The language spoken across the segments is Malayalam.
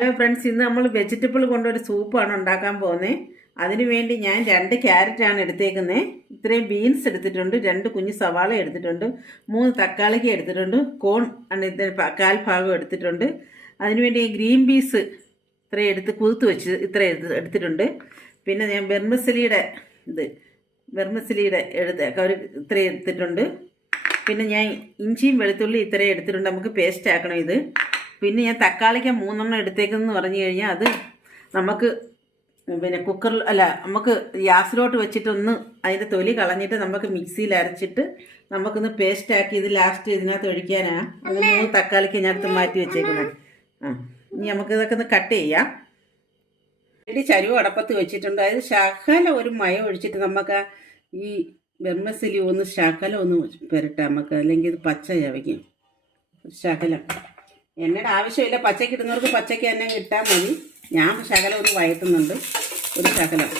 ഹലോ ഫ്രണ്ട്സ്, ഇന്ന് നമ്മൾ വെജിറ്റബിൾ കൊണ്ടൊരു സൂപ്പാണ് ഉണ്ടാക്കാൻ പോകുന്നത്. അതിനു വേണ്ടി ഞാൻ 2 ക്യാരറ്റാണ് എടുത്തേക്കുന്നത്. ഇത്രയും ബീൻസ് എടുത്തിട്ടുണ്ട്, 2 കുഞ്ഞു സവാള എടുത്തിട്ടുണ്ട്, 3 തക്കാളിക്ക് എടുത്തിട്ടുണ്ട്, കോൺ കാൽ ഭാഗം എടുത്തിട്ടുണ്ട്. അതിനുവേണ്ടി ഗ്രീൻ പീസ് ഇത്രയും എടുത്ത് കുതിർത്ത് വെച്ച് എടുത്തിട്ടുണ്ട്. പിന്നെ ഞാൻ വെർമിസലിയുടെ ഇത്രയും എടുത്തിട്ടുണ്ട്. പിന്നെ ഞാൻ ഇഞ്ചിയും വെളുത്തുള്ളി ഇത്രയും എടുത്തിട്ടുണ്ട്, നമുക്ക് പേസ്റ്റ് ആക്കണം ഇത്. പിന്നെ ഞാൻ തക്കാളിക്ക് 3 എടുത്തേക്കെന്ന് പറഞ്ഞു കഴിഞ്ഞാൽ അത് നമുക്ക് പിന്നെ കുക്കറിൽ നമുക്ക് ഗ്യാസിലോട്ട് വെച്ചിട്ടൊന്ന് അതിൻ്റെ തൊലി കളഞ്ഞിട്ട് നമുക്ക് മിക്സിയിൽ അരച്ചിട്ട് നമുക്കൊന്ന് പേസ്റ്റാക്കി ഇത് ലാസ്റ്റ് ഇതിനകത്ത് ഒഴിക്കാനാണ്. അത് 3 തക്കാളിക്ക് ഞാൻ അടുത്ത് മാറ്റി വെച്ചേക്കുന്നത്. ഇനി നമുക്കിതൊക്കെ ഒന്ന് കട്ട് ചെയ്യാം. വേണ്ടി ചരുവ് അടപ്പത്ത് വെച്ചിട്ടുണ്ട്. അതായത് ശകലം ഒരു മയം ഒഴിച്ചിട്ട് നമുക്ക് ഈ വെർമിസെല്ലി ഒന്ന് ശകലം ഒന്ന് പുരട്ടാം നമുക്ക്, അല്ലെങ്കിൽ ഇത് പച്ച ചവയ്ക്കും. ശകലം എണ്ണയുടെ ആവശ്യമില്ല, പച്ചയ്ക്ക് ഇടുന്നവർക്ക് പച്ചയ്ക്ക് തന്നെ ഇട്ടാൽ മതി. ഞാൻ ശകലം ഒന്ന് വഴറ്റുന്നുണ്ട്, ഒരു ശകലം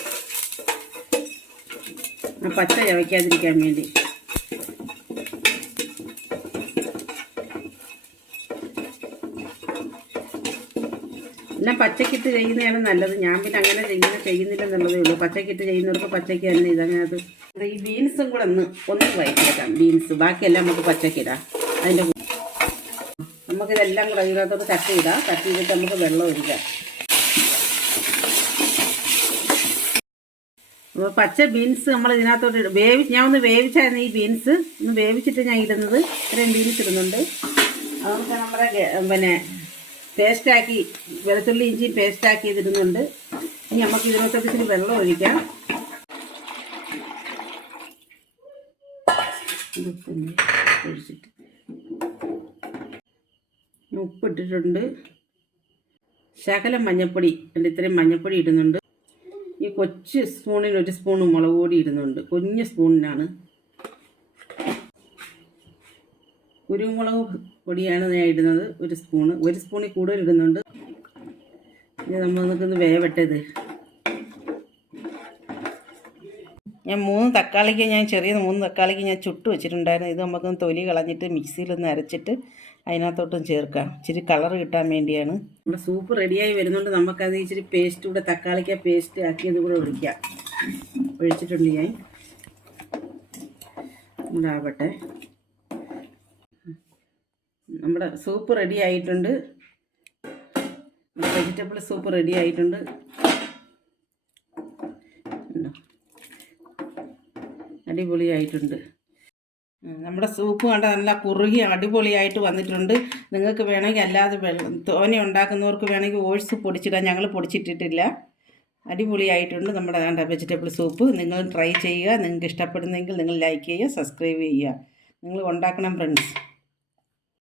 പച്ച ചവയ്ക്കാതിരിക്കാൻ വേണ്ടി. എല്ലാം പച്ചക്കിട്ട് ചെയ്യുന്നതാണ് നല്ലത്. ഞാൻ പിന്നെ അങ്ങനെ ചെയ്യുന്നില്ലെന്നുള്ളതേ ഉള്ളൂ. പച്ചക്കിട്ട് ചെയ്യുന്നവർക്ക് പച്ചയ്ക്ക് തന്നെ ഇതങ്ങനത്. ഈ ബീൻസും കൂടെ ഒന്ന് വഴറ്റിയെടുക്കാം. ബീൻസ് ബാക്കിയെല്ലാം നമുക്ക് പച്ചക്കിടാം. അതിൻ്റെ നമുക്കിതെല്ലാം കൂടെ ഇതിനകത്തോട്ട് തട്ടിയിടാം. തട്ടിയിട്ടിട്ട് നമുക്ക് വെള്ളം ഒഴിക്കാം. അപ്പോൾ പച്ച ബീൻസ് നമ്മൾ ഇതിനകത്തോട്ട് ഞാൻ ഒന്ന് വേവിച്ചായിരുന്നു. ഈ ബീൻസ് ഒന്ന് വേവിച്ചിട്ട് ഞാൻ ഇടുന്നത്. ഇത്രയും ബീൻസ് ഇടുന്നുണ്ട്. അതൊക്കെ നമ്മുടെ പിന്നെ പേസ്റ്റാക്കി വെളുത്തുള്ളി ഇഞ്ചി പേസ്റ്റാക്കി ഇതിടുന്നുണ്ട്. ഇനി നമുക്ക് ഇതിനകത്തോട്ട് ഇച്ചിരി വെള്ളം ഒഴിക്കാം. ഒഴിച്ചിട്ട് ഉപ്പിട്ടിട്ടുണ്ട്, ശകലം മഞ്ഞൾപ്പൊടി, ഇത്രയും മഞ്ഞൾപ്പൊടി ഇടുന്നുണ്ട്. ഈ കൊച്ചു സ്പൂണിന് 1 സ്പൂൺ മുളക് പൊടി ഇടുന്നുണ്ട്, കുഞ്ഞ് സ്പൂണിനാണ്. കുരുമുളക് പൊടിയാണ് ഞാൻ ഇടുന്നത്, 1 സ്പൂണ്. 1 സ്പൂണിൽ കൂടുതൽ ഇടുന്നുണ്ട്. ഇനി നമുക്കൊന്ന് വേവട്ടത്. ഞാൻ 3 തക്കാളിക്ക് ചെറിയ 3 തക്കാളിക്ക് ഞാൻ ചുട്ട് വെച്ചിട്ടുണ്ടായിരുന്നു. ഇത് നമുക്കൊന്ന് തൊലി കളഞ്ഞിട്ട് മിക്സിയിലൊന്ന് അരച്ചിട്ട് അതിനകത്തോട്ടും ചേർക്കാം. ഇച്ചിരി കളർ കിട്ടാൻ വേണ്ടിയാണ്. നമ്മുടെ സൂപ്പ് റെഡിയായി വരുന്നുണ്ട്. നമുക്കത് ഇച്ചിരി പേസ്റ്റ് കൂടെ തക്കാളിക്ക പേസ്റ്റ് ആക്കിയത് കൂടെ ഒഴിച്ചിട്ടുണ്ട് ഞാൻ. ഉണ്ടാവട്ടെ. നമ്മുടെ സൂപ്പ് റെഡി ആയിട്ടുണ്ട്. വെജിറ്റബിൾ സൂപ്പ് റെഡി ആയിട്ടുണ്ട്. അടിപൊളിയായിട്ടുണ്ട്. നമ്മുടെ സൂപ്പ് കണ്ട നല്ല കുറുകി അടിപൊളിയായിട്ട് വന്നിട്ടുണ്ട്. നിങ്ങൾക്ക് വേണമെങ്കിൽ അല്ലാതെ തോനെ ഉണ്ടാക്കുന്നവർക്ക് വേണമെങ്കിൽ ഓട്സ് പൊടിച്ചിടാം. ഞങ്ങൾ പൊടിച്ചിട്ടിട്ടില്ല. അടിപൊളിയായിട്ടുണ്ട് നമ്മുടെ കണ്ട വെജിറ്റബിൾ സൂപ്പ്. നിങ്ങൾ ട്രൈ ചെയ്യുക. നിങ്ങൾക്ക് ഇഷ്ടപ്പെടുന്നെങ്കിൽ നിങ്ങൾ ലൈക്ക് ചെയ്യുക, സബ്സ്ക്രൈബ് ചെയ്യുക. നിങ്ങൾ ഉണ്ടാക്കണം ഫ്രണ്ട്സ്.